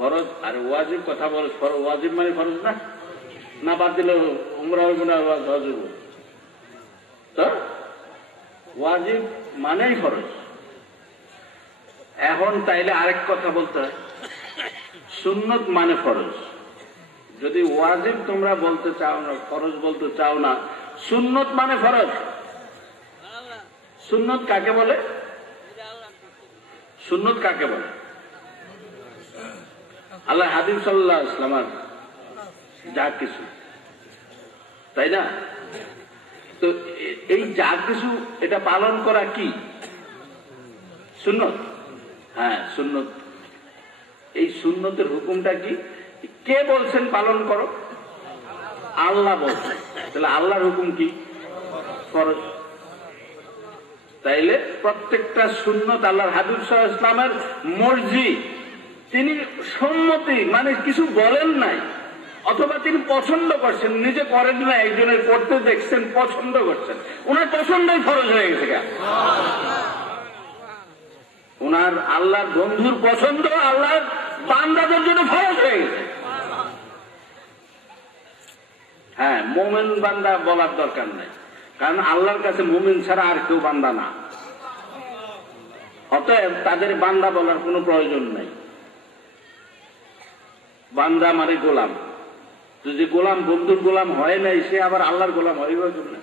ফরজ আর ওয়াজিব কথা বলে, ওয়াজিব মানে ফরজ না, না বাদ দিলে উমরা হইব না হজ হইব? তো ওয়াজিব মানেই ফরজ। এখন তাইলে আরেক কথা বলতে হয়, সুন্নত মানে ফরজ। যদি ওয়াজিব তোমরা বলতে চাও না, ফরজ বলতে চাও না, সুন্নত মানে ফরজ। সুন্নত কাকে বলে? সুন্নত কাকে বলে? আল্লাহ হাবিব সাল্লাল্লাহু আলাইহি ওয়াসাল্লাম যা কিছু, তাই না? তো এই যা কিছু এটা পালন করা কি সুন্নত? হ্যাঁ সুন্নত। এই সুন্নতের হুকুমটা কি? কে বলছেন পালন করো? আল্লাহ বলছেন। তাহলে আল্লাহর হুকুম কি? ফরজ। তাইলে প্রত্যেকটা সুন্নত আল্লাহর হাবিব সাল্লাল্লাহু আলাইহি ওয়াসাল্লামের মর্জি, তিনি সম্মতি মানে কিছু বলেন নাই, অথবা তিনি পছন্দ করছেন, নিজে করেন না, একজনের করতে দেখছেন, পছন্দ করছেন, ওনার পছন্দই ফরজ হয়ে গেছে। ওনার আল্লাহর বন্ধুর পছন্দ আল্লাহর বান্দাদের জন্য ফরজ হয়ে গেছে। হ্যাঁ, মুমিন বান্দা বলার দরকার নাই, কারণ আল্লাহর কাছে মুমিন ছাড়া আর কেউ বান্দা না। অতএব তাদের বান্দা বলার কোনো প্রয়োজন নাই। বান্দা মানে গোলাম, যদি গোলাম বন্ধুর গোলাম হয় নাই, সে আবার আল্লাহর গোলাম হইব না।